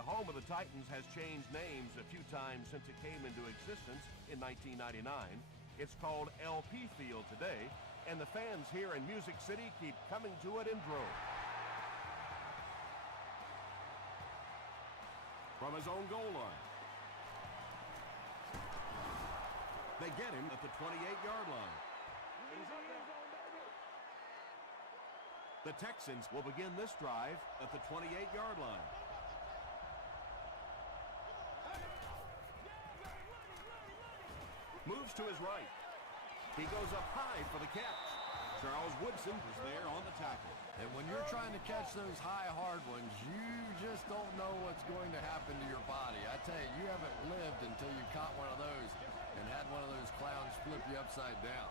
The home of the Titans has changed names a few times since it came into existence in 1999. It's called LP Field today, and the fans here in Music City keep coming to it in droves. From his own goal line, they get him at the 28-yard line. The Texans will begin this drive at the 28-yard line. Moves to his right. He goes up high for the catch. Charles Woodson is there on the tackle. And when you're trying to catch those high, hard ones, you just don't know what's going to happen to your body. I tell you, you haven't lived until you caught one of those and had one of those clowns flip you upside down.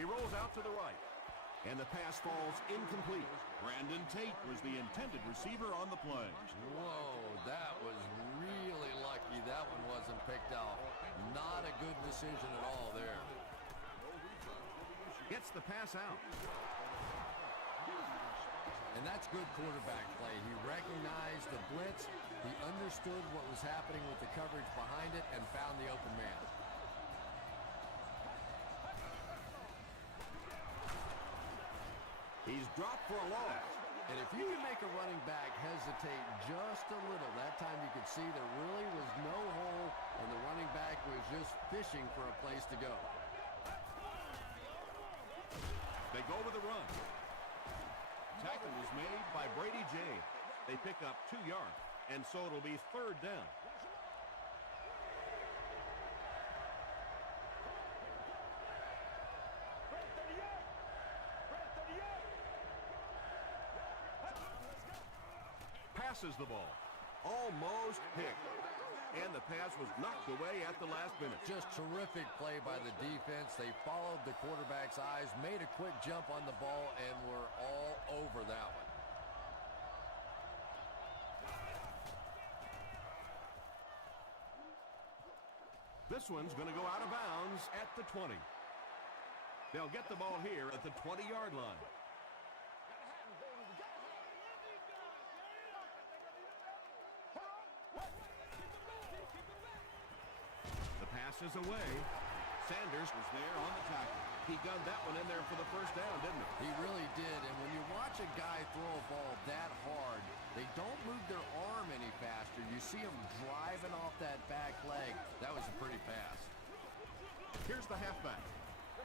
He rolls out to the right, and the pass falls incomplete. Brandon Tate was the intended receiver on the play. Whoa, that was really lucky that one wasn't picked off. Not a good decision at all there. Gets the pass out. And that's good quarterback play. He recognized the blitz, he understood what was happening with the coverage behind it, and found the open man. He's dropped for a loss. And if you can make a running back hesitate just a little, that time you could see there really was no hole, and the running back was just fishing for a place to go. They go with the run. Tackle was made by Brady James. They pick up 2 yards, and so it'll be 3rd down. Passes the ball. Almost picked. And the pass was knocked away at the last minute. Just terrific play by the defense. They followed the quarterback's eyes, made a quick jump on the ball, and were all over that one. This one's going to go out of bounds at the 20. They'll get the ball here at the 20-yard line. Pass is away. Sanders was there on the tackle. He gunned that one in there for the 1st down, didn't he? He really did. And when you watch a guy throw a ball that hard, they don't move their arm any faster. You see him driving off that back leg. That was a pretty pass. Here's the halfback.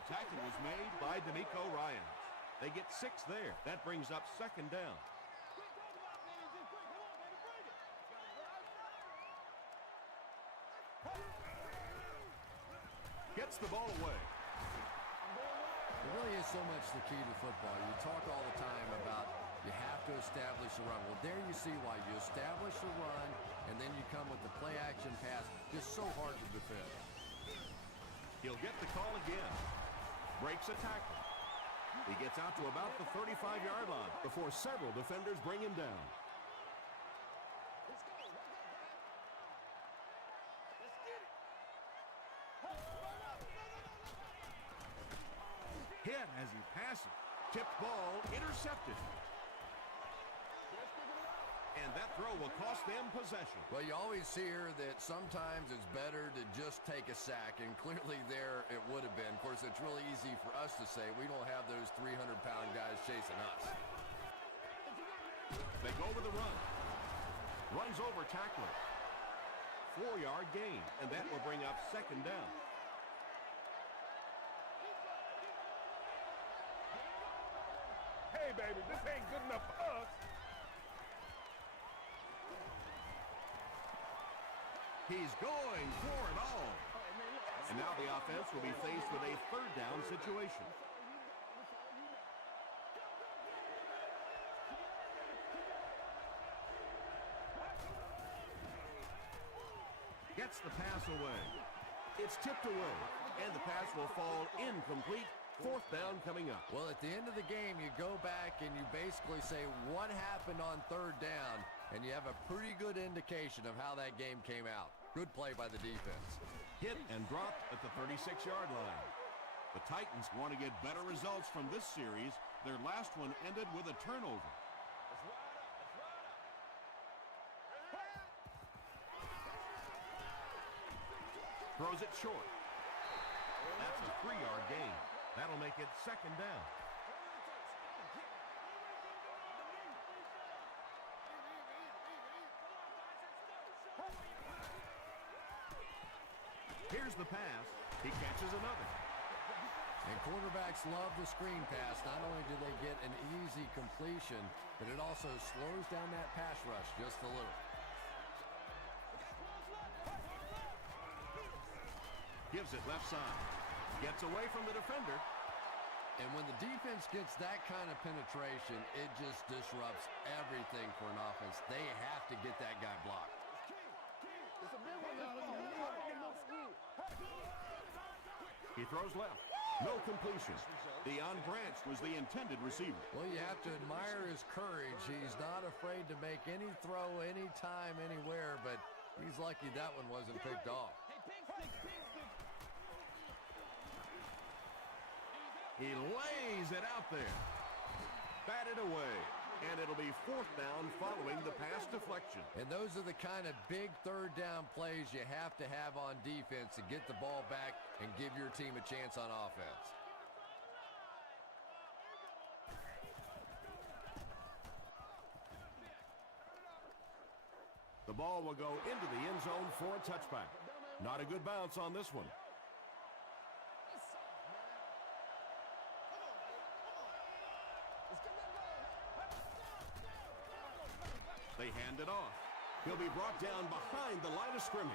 Tackle was made by D'Amico Ryans. They get 6 there. That brings up 2nd down. Gets the ball away. It really is so much the key to football. You talk all the time about you have to establish a run. Well, there you see why. You establish a run, and then you come with the play-action pass. Just so hard to defend. He'll get the call again. Breaks a tackle. He gets out to about the 35-yard line before several defenders bring him down. Hit as he passes. Tipped ball, intercepted. And that throw will cost them possession. Well, you always hear that sometimes it's better to just take a sack, and clearly there it would have been. Of course, it's really easy for us to say. We don't have those 300-pound guys chasing us. They go with the run. Runs over tackler. 4-yard gain, and that will bring up 2nd down. Hey, baby, this ain't good enough for us. He's going for it all. And now the offense will be faced with a 3rd down situation. Gets the pass away. It's tipped away, and the pass will fall incomplete. 4th down coming up. Well, at the end of the game, you go back and you basically say what happened on 3rd down, and you have a pretty good indication of how that game came out. Good play by the defense. Hit and dropped at the 36-yard line. The Titans want to get better results from this series Their last one ended with a turnover. Throws it short. That's a 3-yard gain. That'll make it second down. Here's the pass. He catches another. And quarterbacks love the screen pass. Not only do they get an easy completion, but it also slows down that pass rush just a little. Gives it left side. Gets away from the defender. And when the defense gets that kind of penetration, it just disrupts everything for an offense. They have to get that guy blocked. He throws left. No completion. Deion Branch was the intended receiver. Well, you have to admire his courage. He's not afraid to make any throw, anytime, anywhere, but he's lucky that one wasn't picked off. He lays it out there. Batted away. And it'll be 4th down following the pass deflection. And those are the kind of big third down plays you have to have on defense to get the ball back and give your team a chance on offense. The ball will go into the end zone for a touchback. Not a good bounce on this one. They hand it off. He'll be brought down behind the line of scrimmage.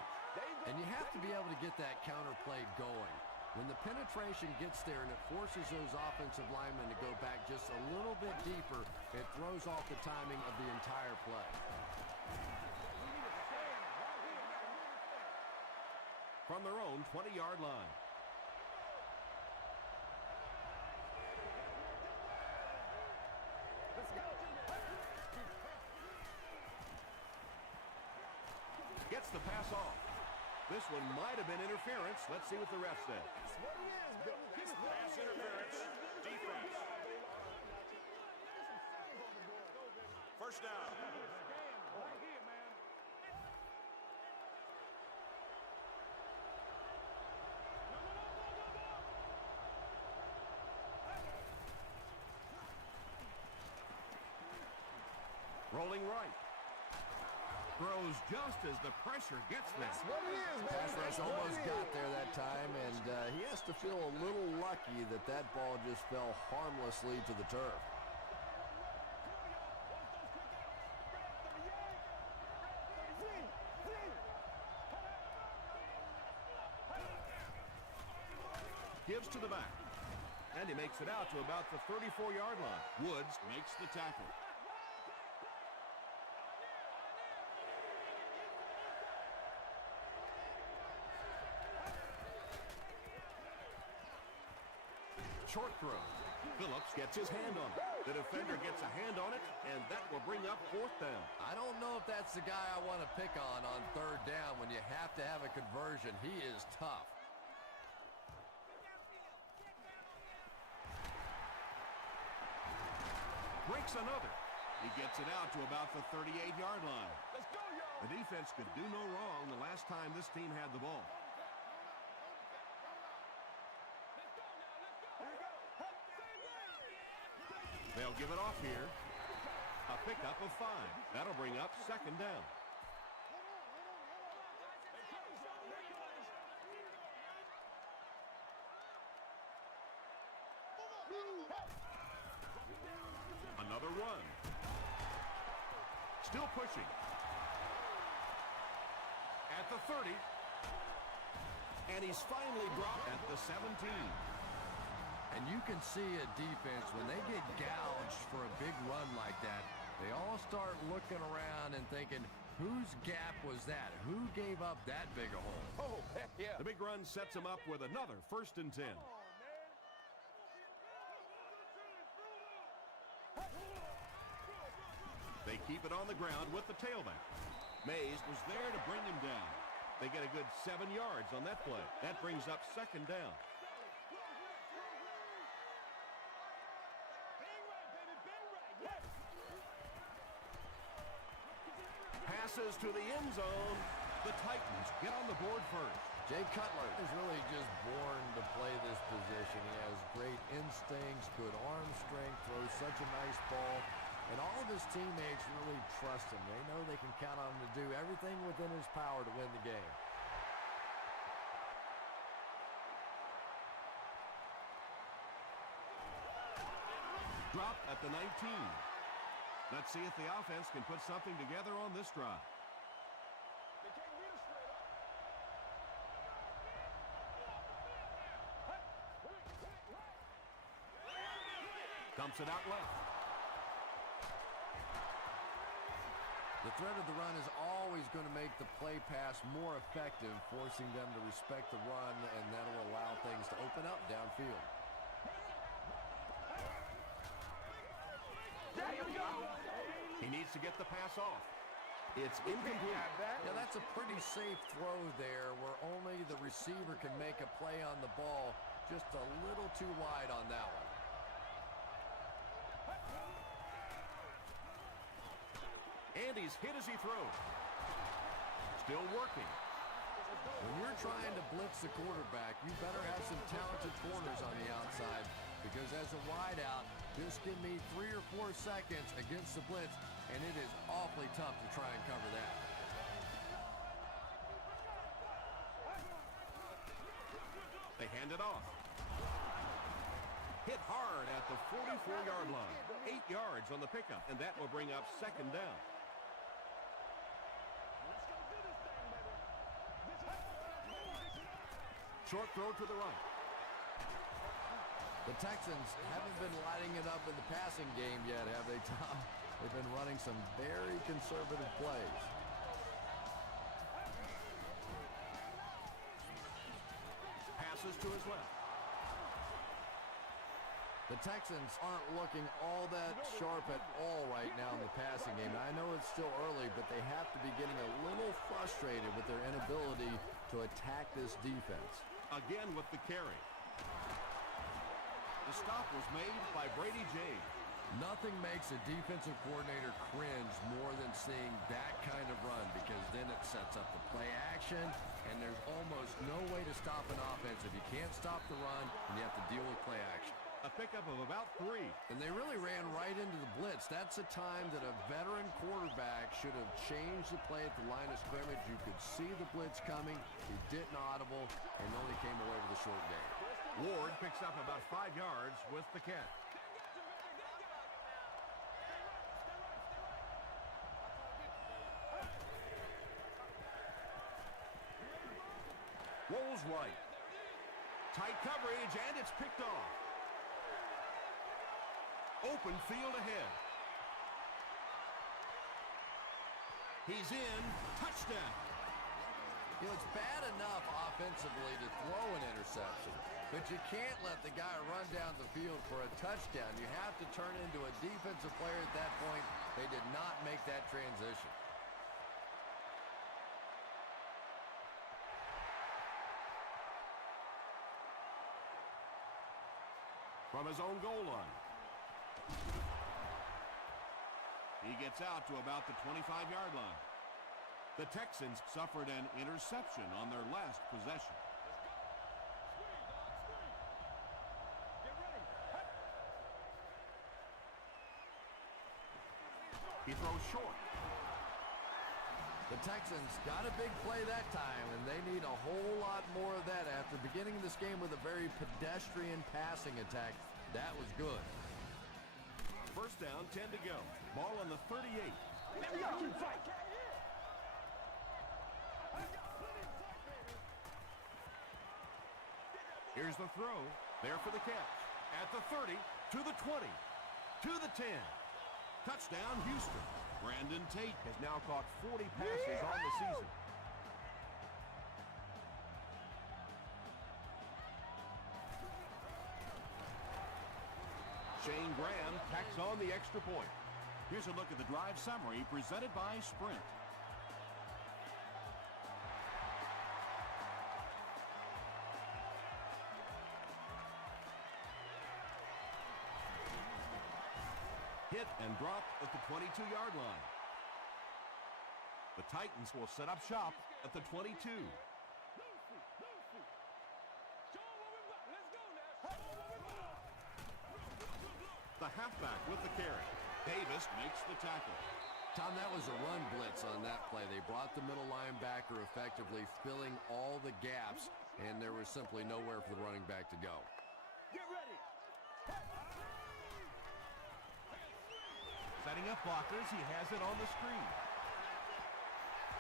And you have to be able to get that counter play going. When the penetration gets there and it forces those offensive linemen to go back just a little bit deeper, it throws off the timing of the entire play. From their own 20-yard line. Gets the pass off. This one might have been interference. Let's see what the ref said. Pass interference. Defense. First down. Rolling right. Throws just as the pressure gets there. Pass rush almost got there that time, and he has to feel a little lucky that that ball just fell harmlessly to the turf. Gives to the back. And he makes it out to about the 34-yard line. Woods makes the tackle. Short throw. Phillips gets his hand on it. The defender gets a hand on it, and that will bring up 4th down. I don't know if that's the guy I want to pick on 3rd down when you have to have a conversion. He is tough. Breaks another. He gets it out to about the 38-yard line. The defense could do no wrong the last time this team had the ball. They'll give it off here. A pickup of 5. That'll bring up 2nd down. Another run. Still pushing. At the 30. And he's finally dropped at the 17. And you can see a defense, when they get gouged for a big run like that, they all start looking around and thinking, whose gap was that? Who gave up that big a hole? Oh, heck yeah. The big run sets him up with another 1st and 10. They keep it on the ground with the tailback. Mays was there to bring him down. They get a good 7 yards on that play. That brings up 2nd down. passes to the end zone. The Titans get on the board first. Jay Cutler is really just born to play this position. He has great instincts, good arm strength, throws such a nice ball. And all of his teammates really trust him. They know they can count on him to do everything within his power to win the game. Drop at the 19. Let's see if the offense can put something together on this drive. Dumps it out left. The threat of the run is always going to make the play pass more effective, forcing them to respect the run, and that'll allow things to open up downfield. He needs to get the pass off. It's incomplete. Yeah, that's a pretty safe throw there where only the receiver can make a play on the ball. Just a little too wide on that one. And he's hit as he throws. Still working. When you're trying to blitz the quarterback, you better have some talented corners on the outside, because as a wideout, this can be 3 or 4 seconds against the blitz, and it is awfully tough to try and cover that. They hand it off. Hit hard at the 44-yard line. 8 yards on the pickup, and that will bring up second down. Short throw to the right. The Texans haven't been lighting it up in the passing game yet, have they, Tom? They've been running some very conservative plays. Passes to his left. The Texans aren't looking all that sharp at all right now in the passing game. I know it's still early, but they have to be getting a little frustrated with their inability to attack this defense. Again with the carry. The stop was made by Brady James. Nothing makes a defensive coordinator cringe more than seeing that kind of run, because then it sets up the play action, and there's almost no way to stop an offense if you can't stop the run and you have to deal with play action. A pickup of about 3. And they really ran right into the blitz. That's a time that a veteran quarterback should have changed the play at the line of scrimmage. You could see the blitz coming. He didn't audible and only came away with a short gain. Ward picks up about 5 yards with the catch. Rolls right. Tight coverage, and it's picked off. Open field ahead. He's in. Touchdown. You know, it's bad enough offensively to throw an interception, but you can't let the guy run down the field for a touchdown. You have to turn into a defensive player at that point. They did not make that transition. From his own goal line. He gets out to about the 25-yard line. The Texans Suffered an interception on their last possession. He throws short. The Texans got a big play that time, and they need a whole lot more of that after beginning this game with a very pedestrian passing attack. That was good. First down, 10 to go. Ball on the 38. Here's the throw. There for the catch. At the 30, to the 20, to the 10. Touchdown, Houston. Brandon Tate Has now caught 40 passes on the season. Shane Graham tacks on the extra point. Here's a look at the drive summary presented by Sprint. Hit and dropped at the 22-yard line. The Titans will set up shop at the 22. The halfback with the carry. Davis makes the tackle. Tom, that was a run blitz on that play. They brought the middle linebacker effectively filling all the gaps, and there was simply nowhere for the running back to go. Get ready. Setting up blockers, he has it on the screen.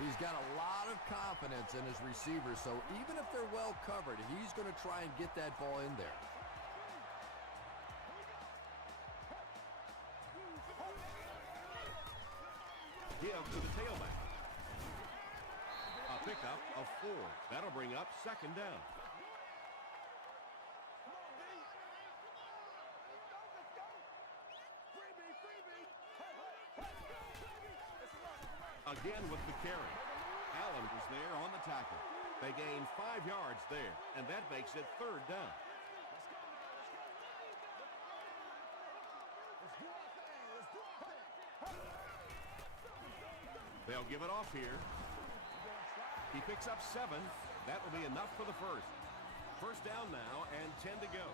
He's got a lot of confidence in his receivers, so even if they're well covered, he's going to try and get that ball in there. Give to the tailback. A pickup of 4. That'll bring up second down. Again with the carry. Allen was there on the tackle. They gain 5 yards there, and that makes it third down. They'll give it off here. He picks up 7. That will be enough for the first. First down now and 10 to go.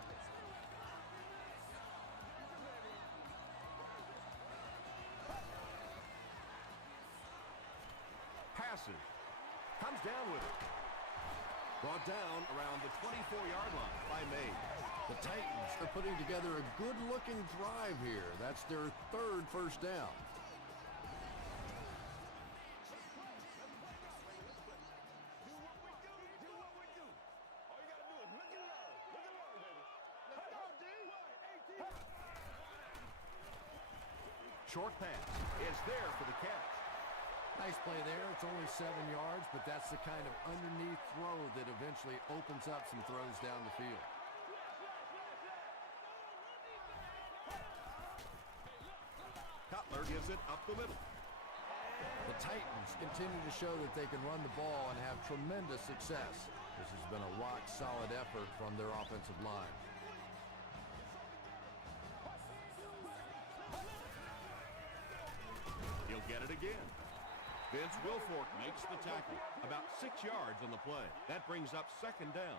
Passes. Comes down with it. Brought down around the 24-yard line by May. The Titans are putting together a good-looking drive here. That's their third first down. Short pass is there for the catch. Nice play there. It's only 7 yards, but that's the kind of underneath throw that eventually opens up some throws down the field. Cutler gives it up the middle. The Titans continue to show that they can run the ball and have tremendous success. This has been a rock-solid effort from their offensive line. He'll get it again. Vince Wilfork makes the tackle. About 6 yards on the play. That brings up second down.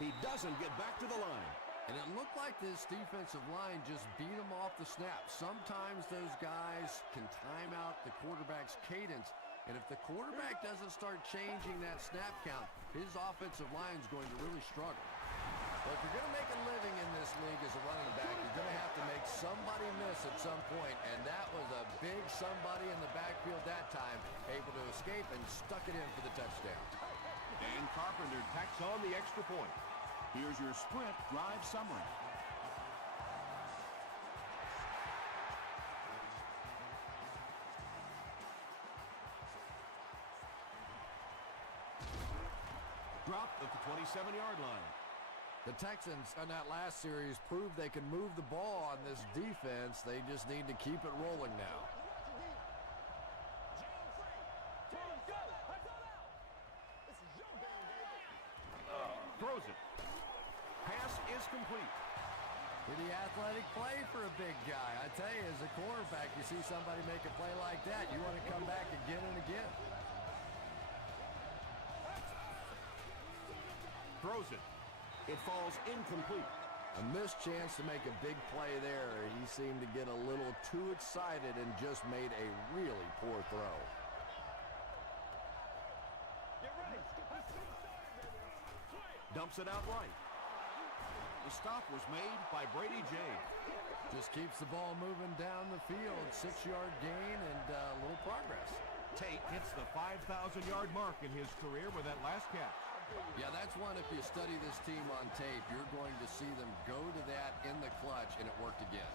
He doesn't get back to the line. And it looked like this defensive line just beat him off the snap. Sometimes those guys can time out the quarterback's cadence. And if the quarterback doesn't start changing that snap count, his offensive line is going to really struggle. Well, if you're going to make a living in this league as a running back, you're going to have to make somebody miss at some point. And that was a big somebody in the backfield that time, able to escape and stuck it in for the touchdown. Dan Carpenter tacks on the extra point. Here's your sprint drive summary. Dropped at the 27-yard line. The Texans in that last series proved they can move the ball on this defense. They just need to keep it rolling now. Throws it. Pass is complete. Pretty athletic play for a big guy. I tell you, as a quarterback, you see somebody make a play like that, you want to come back again and again. Throws it. It falls incomplete. A missed chance to make a big play there. He seemed to get a little too excited and just made a really poor throw. Dumps it out right. The stop was made by Brady James. Just keeps the ball moving down the field. 6-yard gain and a little progress. Tate hits the 5,000-yard mark in his career with that last catch. Yeah, that's one, if you study this team on tape, you're going to see them go to that in the clutch, and it worked again.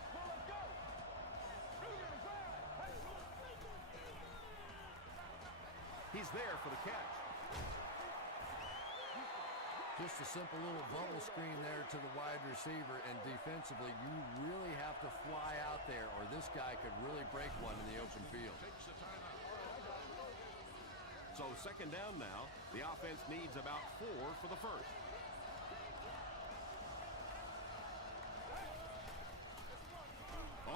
He's there for the catch. Just a simple little bubble screen there to the wide receiver, and defensively, you really have to fly out there, or this guy could really break one in the open field. So second down now. The offense needs about 4 for the first.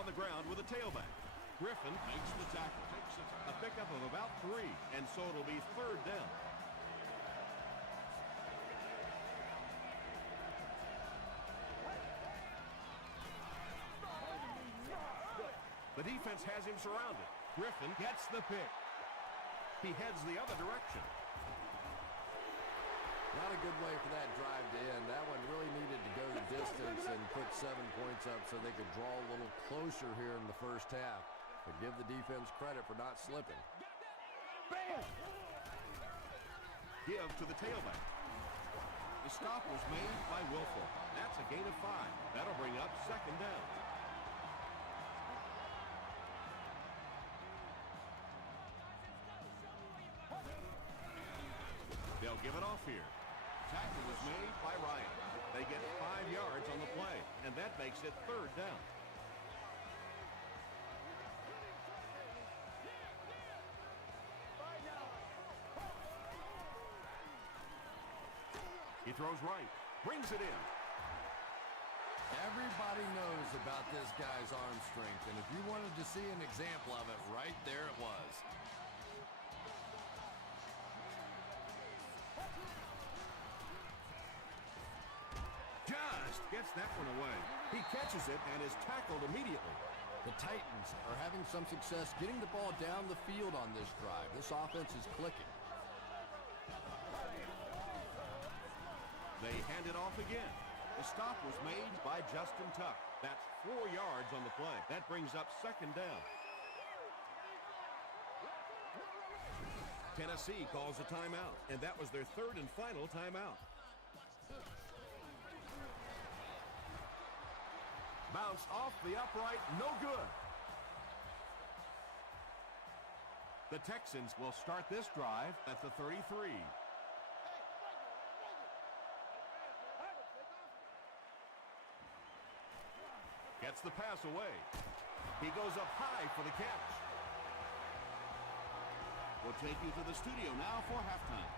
the ground with a tailback. Griffin makes the tackle. A pickup of about 3, and so it'll be 3rd down. The defense has him surrounded. Griffin gets the pick. He heads the other direction. Not a good way for that drive to end. That one really needed to go the distance and put 7 points up so they could draw a little closer here in the first half. But give the defense credit for not slipping. Bam! Give to the tailback. The stop was made by Wilfork. That's a gain of 5. That'll bring up 2nd down. They'll give it off here. Tackle was made by Ryan. They get 5 yards on the play, and that makes it 3rd down. He throws right, brings it in. Everybody knows about this guy's arm strength, and if you wanted to see an example of it, right there it was. Just gets that one away. He catches it and is tackled immediately. The Titans are having some success getting the ball down the field on this drive. This offense is clicking. They hand it off again. The stop was made by Justin Tuck. That's 4 yards on the play. That brings up 2nd down. Tennessee calls a timeout, and that was their 3rd and final timeout. Bounced off the upright, no good. The Texans will start this drive at the 33. Gets the pass away. He goes up high for the catch. We'll take you to the studio now for halftime.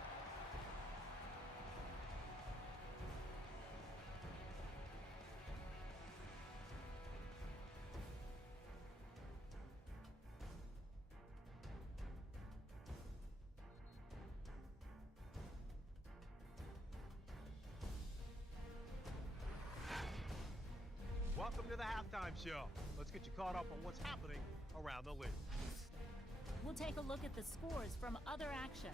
Welcome to the halftime show. Let's get you caught up on what's happening around the league. We'll take a look at the scores from other action.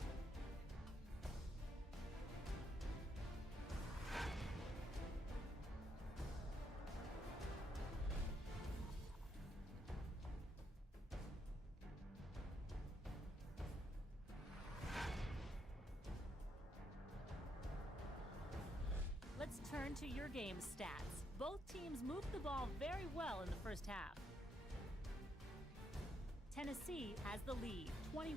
Let's turn to your game stats. Both teams moved the ball very well in the first half. Tennessee has the lead, 21-7.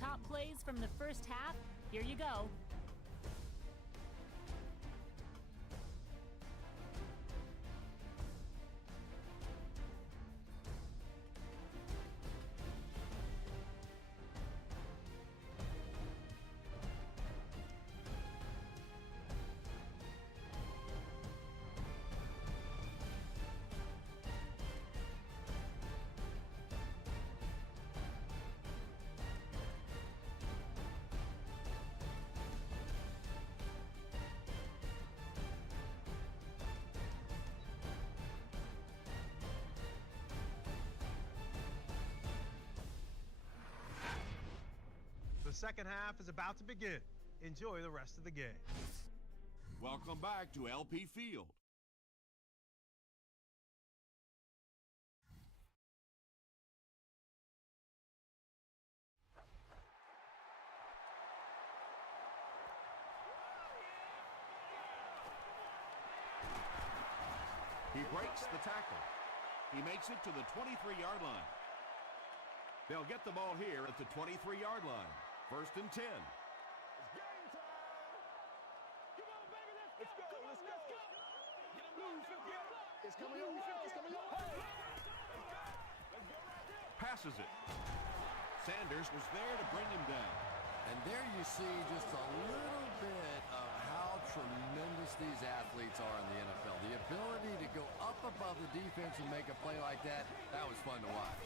Top plays from the first half, here you go. The second half is about to begin. Enjoy the rest of the game. Welcome back to LP Field. He breaks the tackle. He makes it to the 23-yard line. They'll get the ball here at the 23-yard line. 1st and 10. It's game time. Come on, baby, let's go. Let's go. Get him loose. It's coming your way. It's coming your way. Let's go right here. Passes it. Sanders was there to bring him down. And there you see just a little bit of how tremendous these athletes are in the NFL. The ability to go up above the defense and make a play like that, that was fun to watch.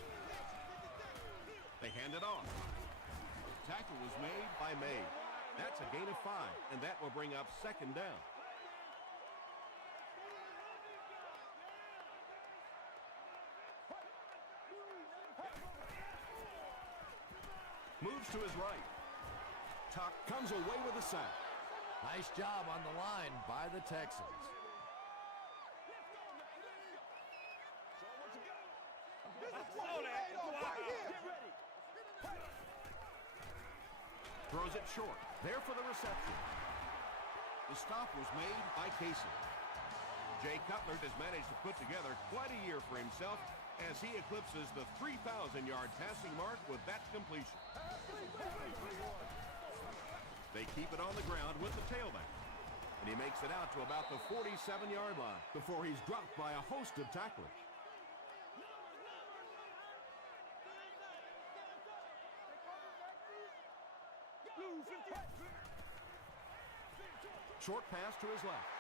They hand it off. Tackle was made by May. That's a gain of 5, and that will bring up second down. Moves to his right. Tuck comes away with a sack. Nice job on the line by the Texans. Throws it short. There for the reception. The stop was made by Casey. Jay Cutler has managed to put together quite a year for himself as he eclipses the 3,000-yard passing mark with that completion. They keep it on the ground with the tailback. And he makes it out to about the 47-yard line before he's dropped by a host of tacklers. Short pass to his left.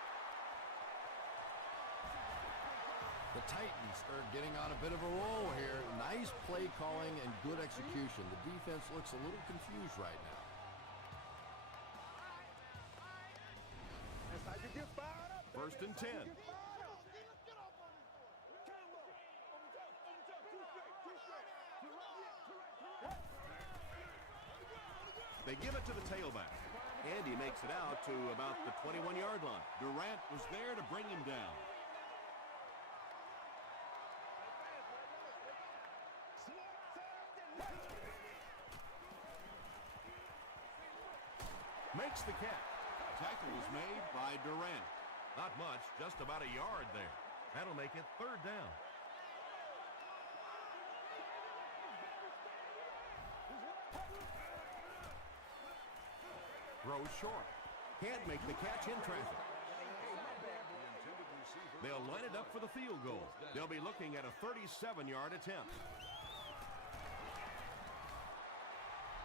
The Titans are getting on a bit of a roll here. Nice play calling and good execution. The defense looks a little confused right now. First and 10. They give it to the tailback. And he makes it out to about the 21-yard line. Durant was there to bring him down. Makes the catch. Tackle was made by Durant. Not much, just about a yard there. That'll make it third down. Throws short. Can't make the catch in traffic. They'll line it up for the field goal. They'll be looking at a 37-yard attempt.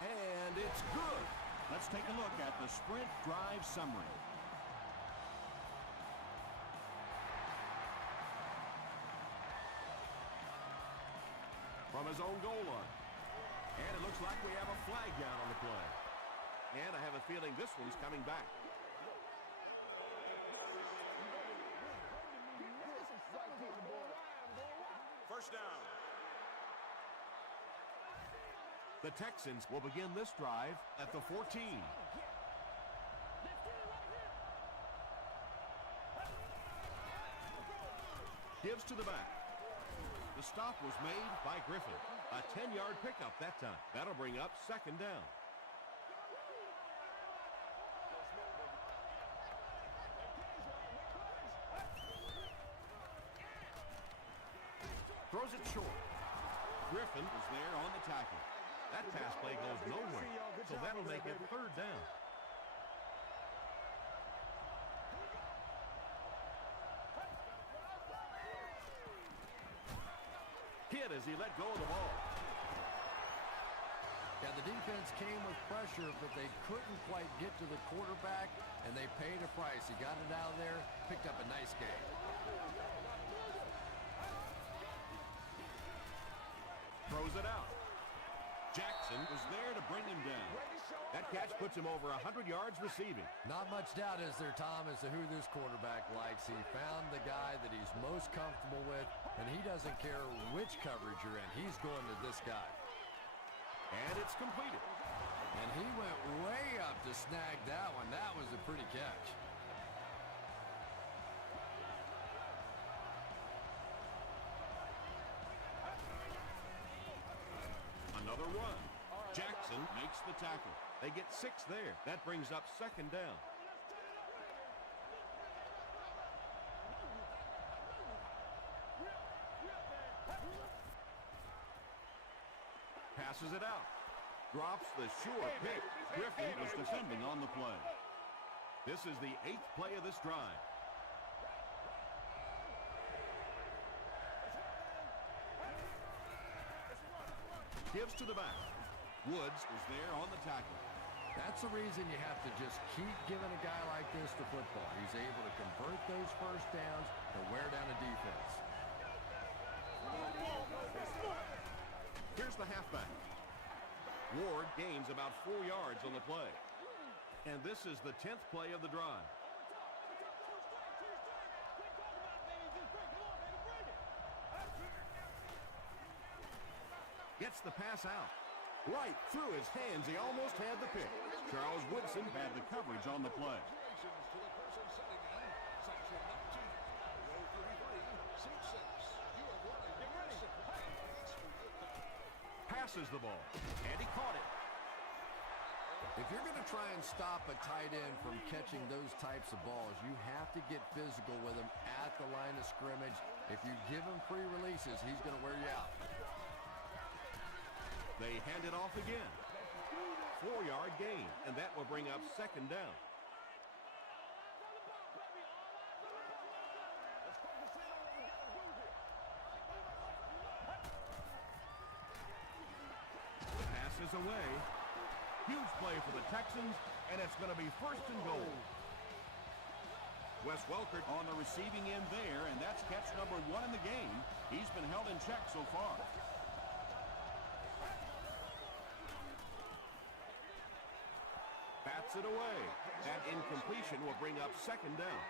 And it's good. Let's take a look at the sprint drive summary. From his own goal line. And it looks like we have a flag down on the play. And I have a feeling this one's coming back. First down. The Texans will begin this drive at the 14. Gives to the back. The stop was made by Griffin. A 10-yard pickup that time. That'll bring up second down. Throws it short. Griffin is there on the tackle. That pass play goes nowhere, so that'll make it third down. Hit as he let go of the ball. Yeah, the defense came with pressure, but they couldn't quite get to the quarterback, and they paid a price. He got it out of there, picked up a nice game. Throws it out. Jackson was there to bring him down. That catch puts him over 100 yards receiving. Not much doubt, is there, Tom, as to who this quarterback likes. He found the guy that he's most comfortable with, and he doesn't care which coverage you're in. He's going to this guy. And it's completed. And he went way up to snag that one. That was a pretty catch. Another run. Jackson makes the tackle. They get 6 there. That brings up second down. Passes it out. Drops the sure pick. Griffin was defending on the play. This is the 8th play of this drive. Gives to the back. Woods was there on the tackle. That's the reason you have to just keep giving a guy like this the football. He's able to convert those first downs and wear down a defense. Here's the halfback. Ward gains about 4 yards on the play. And this is the 10th play of the drive. Gets the pass out. Right through his hands. He almost had the pick. Charles Woodson had the coverage on the play. Passes the ball, and he caught it. If you're going to try and stop a tight end from catching those types of balls, you have to get physical with him at the line of scrimmage. If you give him free releases, he's going to wear you out. They hand it off again. 4-yard gain, and that will bring up second down. The pass is away. Huge play for the Texans, and it's going to be first and goal. Wes Welker on the receiving end there, and that's catch number 1 in the game. He's been held in check so far. Bats it away. That incompletion will bring up second down.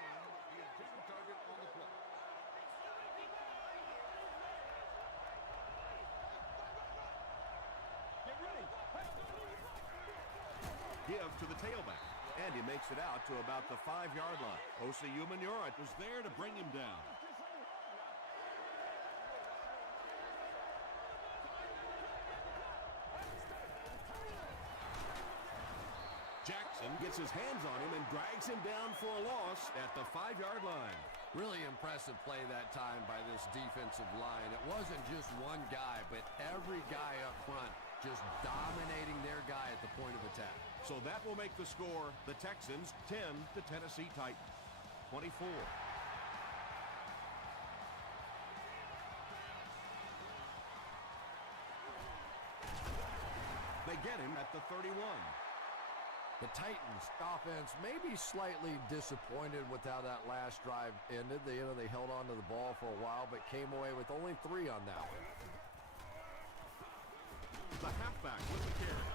Give to the tailback, and he makes it out to about the 5-yard line. Osi Umenyiora was there to bring him down. Jackson gets his hands on him and drags him down for a loss at the 5-yard line. Really impressive play that time by this defensive line. It wasn't just one guy, but every guy up front just dominating their guy at the point of attack. So that will make the score the Texans 10 to Tennessee Titans 24. They get him at the 31. The Titans offense may be slightly disappointed with how that last drive ended. They held on to the ball for a while, but came away with only 3 on that one. The halfback with the carry.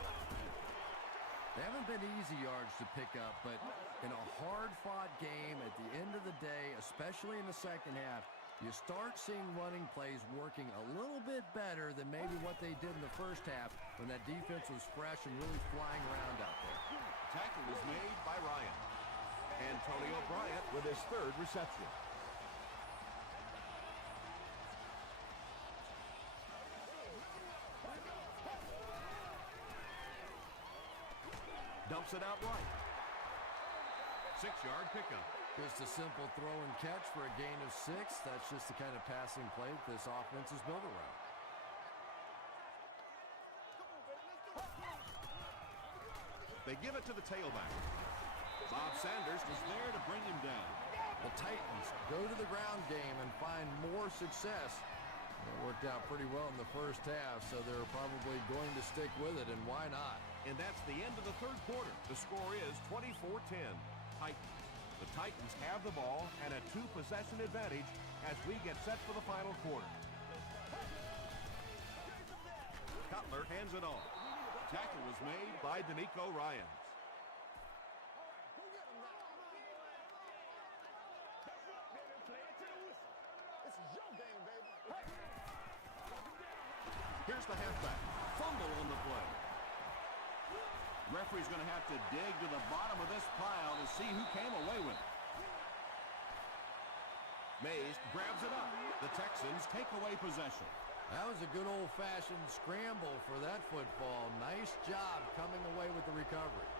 They haven't been easy yards to pick up, but in a hard-fought game at the end of the day, especially in the second half, you start seeing running plays working a little bit better than maybe what they did in the first half when that defense was fresh and really flying around out there. Tackle was made by Ryan. Antonio Bryant with his 3rd reception. Dumps it out right. 6-yard pickup. Just a simple throw and catch for a gain of 6. That's just the kind of passing play that this offense is built around. They give it to the tailback. Bob Sanders is there to bring him down. The Titans go to the ground game and find more success. It worked out pretty well in the first half, so they're probably going to stick with it, and why not? And that's the end of the 3rd quarter. The score is 24-10. Titans. The Titans have the ball and a 2-possession advantage as we get set for the final quarter. Cutler hands it off. Tackle was made by D'Amico Ryans. Here's the halfback. Fumble on the play. Referee's going to have to dig to the bottom of this pile to see who came away with it. Mays grabs it up. The Texans take away possession. That was a good old-fashioned scramble for that football. Nice job coming away with the recovery.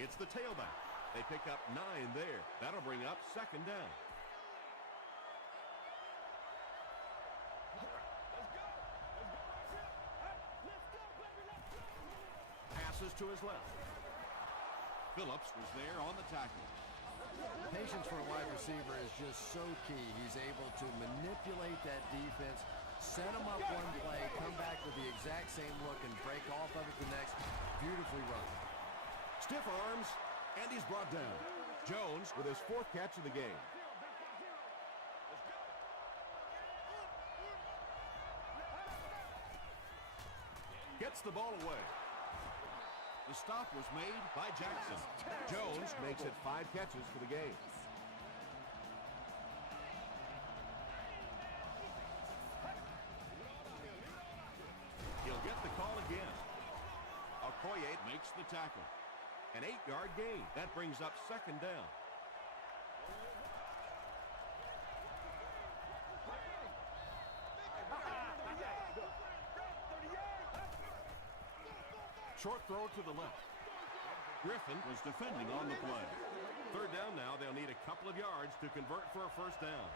It's the tailback. They pick up 9 there. That'll bring up second down. Passes to his left. Phillips was there on the tackle. Patience for a wide receiver is just so key. He's able to manipulate that defense, Set them up one play, come back with the exact same look, and break off of it the next. Beautifully run. Stiff arms, and he's brought down. Jones with his 4th catch of the game. Gets the ball away. The stop was made by Jackson. Jones makes it 5 catches for the game. He'll get the call again. Okoye makes the tackle. An 8-yard gain. That brings up 2nd down. Short throw to the left. Griffin was defending on the play. 3rd down now. They'll need a couple of yards to convert for a 1st down.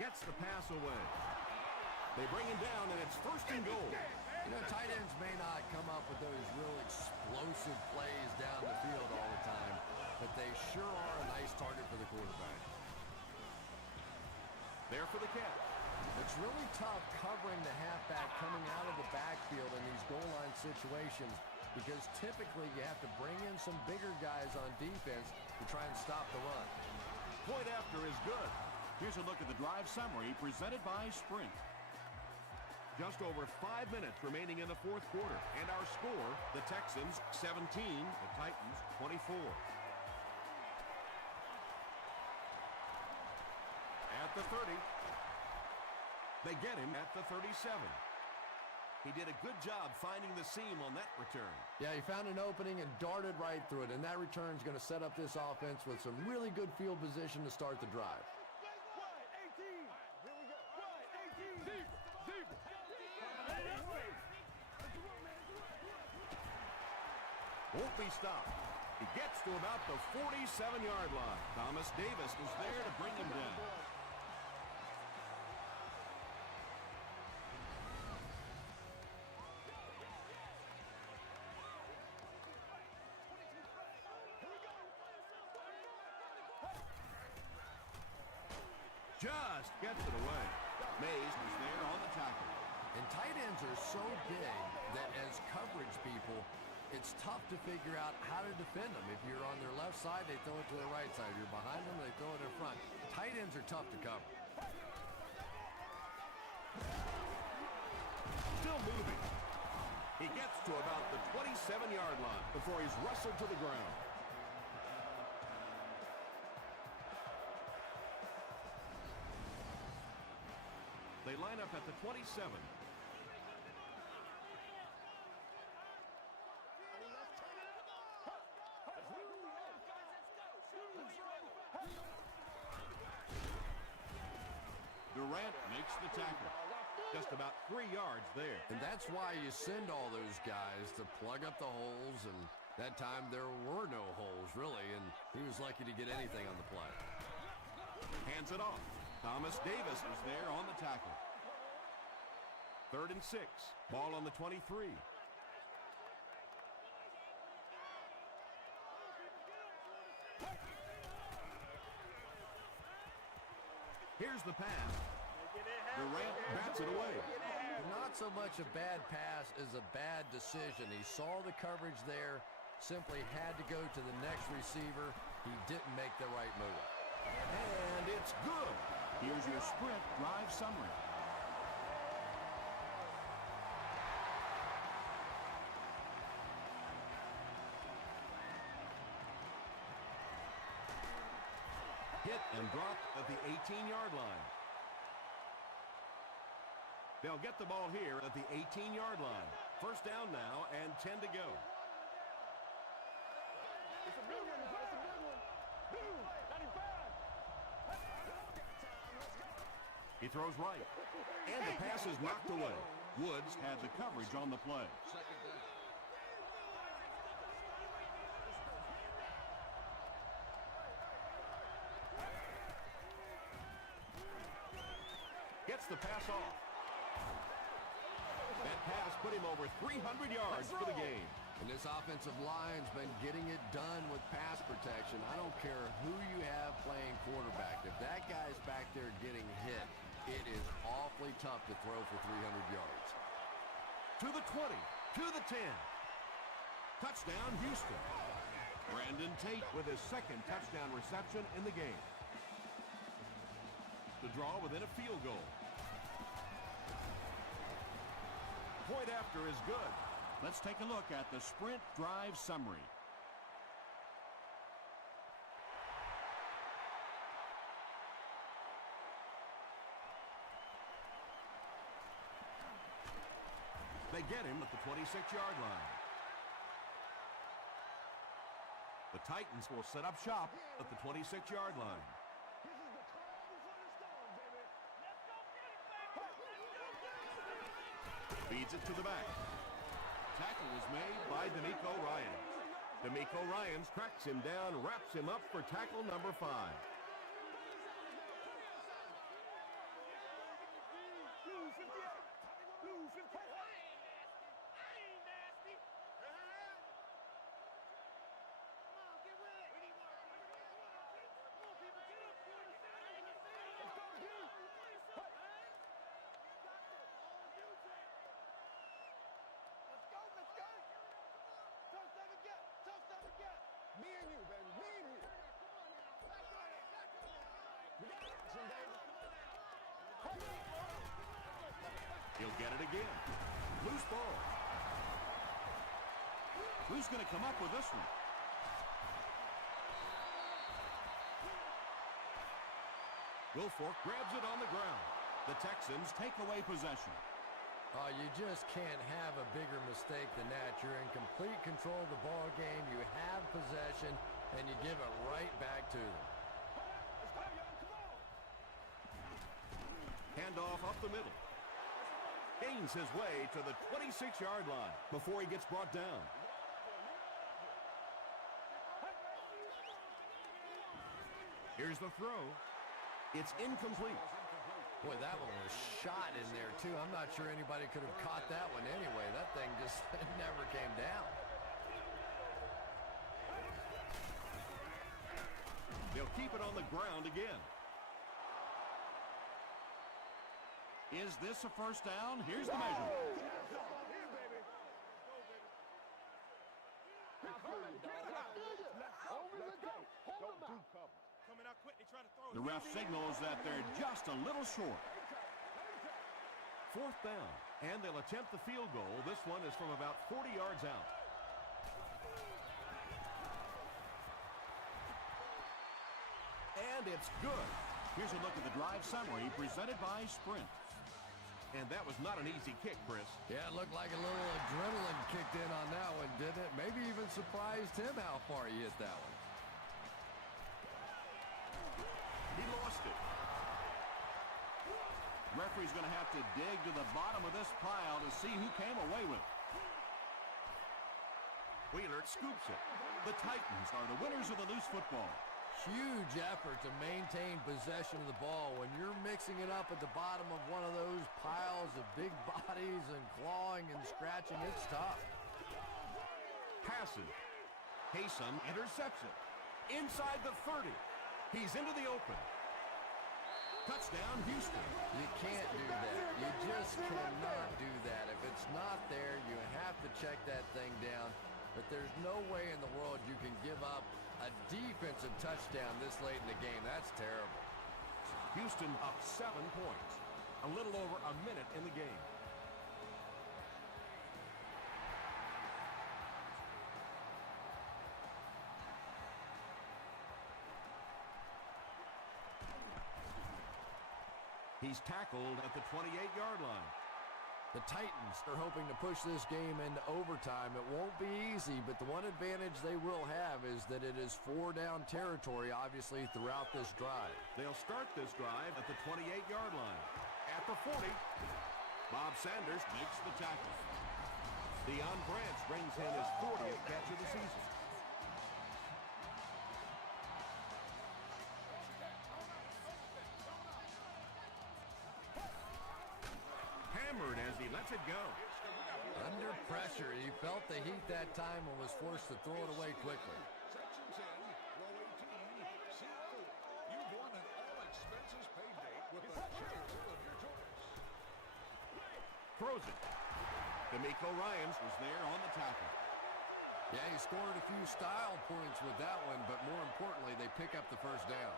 Gets the pass away. They bring him down, and it's 1st and goal. You know, tight ends may not come up with those real explosive plays down the field all the time, but they sure are a nice target for the quarterback. There for the catch. It's really tough covering the halfback coming out of the backfield in these goal line situations because typically you have to bring in some bigger guys on defense to try and stop the run. Point after is good. Here's a look at the drive summary presented by Sprint. Just over 5 minutes remaining in the 4th quarter. And our score, the Texans 17, the Titans 24. At the 30. They get him at the 37. He did a good job finding the seam on that return. Yeah, he found an opening and darted right through it, and that return is going to set up this offense with some really good field position to start the drive. Won't be stopped. He gets to about the 47-yard line. Thomas Davis is there to bring him down. Just gets it away. Mays is there on the tackle. And tight ends are so big that as coverage people, it's tough to figure out how to defend them. If you're on their left side, they throw it to the right side. If you're behind them, they throw it in front. Tight ends are tough to cover. Still moving. He gets to about the 27-yard line before he's wrestled to the ground. They line up at the 27. Durant makes the tackle. Just about 3 yards there. And that's why you send all those guys to plug up the holes, and that time there were no holes, really, and he was lucky to get anything on the play. Hands it off. Thomas Davis is there on the tackle. 3rd and 6. Ball on the 23. Here's the pass. Durant bats it away. Not so much a bad pass as a bad decision. He saw the coverage there, simply had to go to the next receiver. He didn't make the right move. And it's good. Here's your Sprint drive summary. Hit and dropped at the 18-yard line. They'll get the ball here at the 18-yard line. 1st down now and 10 to go. It's a big one now. It's a big one. Boom. 95. He throws right. And the pass is knocked away. Woods had the coverage on the play. Gets the pass off. That pass put him over 300 yards for the game. And this offensive line's been getting it done with pass protection. I don't care who you have playing quarterback. If that guy's back there getting hit, it is awfully tough to throw for 300 yards. To the 20, to the 10. Touchdown, Houston. Brandon Tate with his second touchdown reception in the game. The draw within a field goal. Point after is good. Let's take a look at the sprint drive summary. They get him at the 26-yard line. The Titans will set up shop at the 26-yard line. Feeds it to the back. Tackle was made by DeMeco Ryans. DeMeco Ryans cracks him down, wraps him up for tackle number 5. He'll get it again. Loose ball. Who's going to come up with this one? Wilfork grabs it on the ground. The Texans take away possession. Oh, you just can't have a bigger mistake than that. You're in complete control of the ball game. You have possession, and you give it right back to them. Handoff up the middle. Gains his way to the 26-yard line before he gets brought down. Here's the throw. It's incomplete. Boy, that one was shot in there, too. I'm not sure anybody could have caught that one anyway. That thing just never came down. They'll keep it on the ground again. Is this a first down? Here's the measurement. The ref signals that they're just a little short. 4th down, and they'll attempt the field goal. This one is from about 40 yards out. And it's good. Here's a look at the drive summary presented by Sprint. And that was not an easy kick, Chris. Yeah, it looked like a little adrenaline kicked in on that one, didn't it? Maybe even surprised him how far he hit that one. He lost it. Referee's going to have to dig to the bottom of this pile to see who came away with it. Wheeler scoops it. The Titans are the winners of the loose football. Huge effort to maintain possession of the ball. When you're mixing it up at the bottom of one of those piles of big bodies and clawing and scratching, it's tough. Passes. Hayson intercepts it. Inside the 30. He's into the open. Touchdown, Houston. You can't do that. You just cannot do that. If it's not there, you have to check that thing down. But there's no way in the world you can give up a defensive touchdown this late in the game. That's terrible. Houston up 7 points. A little over a minute in the game. He's tackled at the 28-yard line. The Titans are hoping to push this game into overtime. It won't be easy, but the one advantage they will have is that it is 4-down territory, obviously, throughout this drive. They'll start this drive at the 28-yard line. At the 40, Bob Sanders makes the tackle. Deion Branch brings in his 40th catch of the season. Hammered as he lets it go. Under pressure. He felt the heat that time and was forced to throw it away quickly. Section 10, row 18, seat 4. You've won an all-expenses-paid date with the cheerleader of your choice. Throws it. D'Amico Ryans was there on the tackle. Yeah, he scored a few style points with that one, but more importantly, they pick up the first down.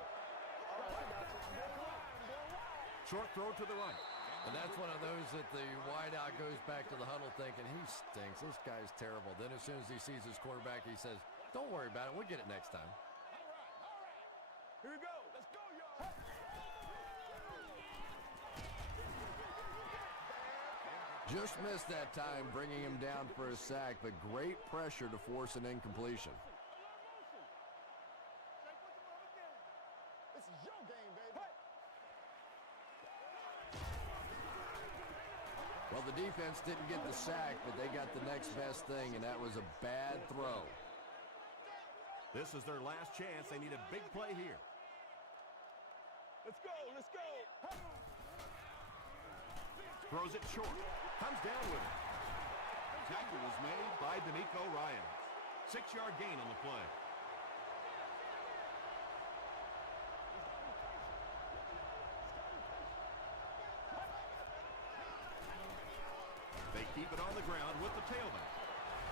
Short throw to the right. And that's one of those that the wideout goes back to the huddle thinking, he stinks, this guy's terrible. Then as soon as he sees his quarterback, he says, don't worry about it, we'll get it next time. Here we go. Let's go, y'all. Just missed that time, bringing him down for a sack, but great pressure to force an incompletion. This is your game, baby. Well, the defense didn't get the sack, but they got the next best thing, and that was a bad throw. This is their last chance. They need a big play here. Let's go. Let's go. Throws it short. Comes down with it. Tackle was made by D'Amico Ryans. 6-yard gain on the play. They keep it on the ground with the tailback.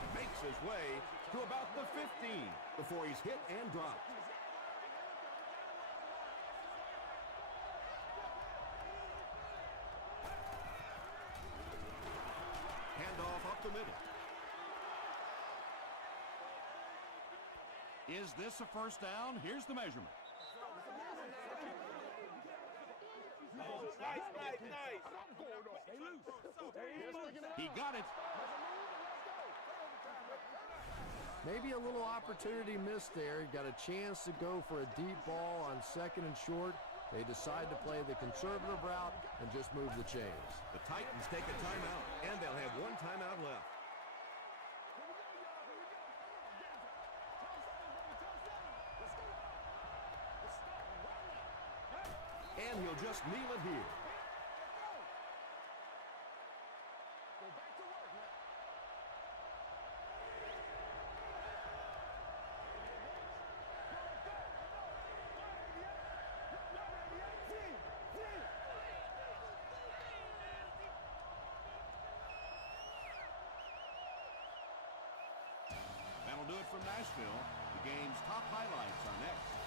He makes his way to about the 15 before he's hit and dropped. Handoff up the middle. Is this a first down? Here's the measurement. Nice. He got it. Maybe a little opportunity missed there. He got a chance to go for a deep ball on 2nd and short. They decide to play the conservative route and just move the chains. The Titans take a timeout, and they'll have one timeout left. And he'll just kneel it here. Go back to work now. That'll do it from Nashville. The game's top highlights are next.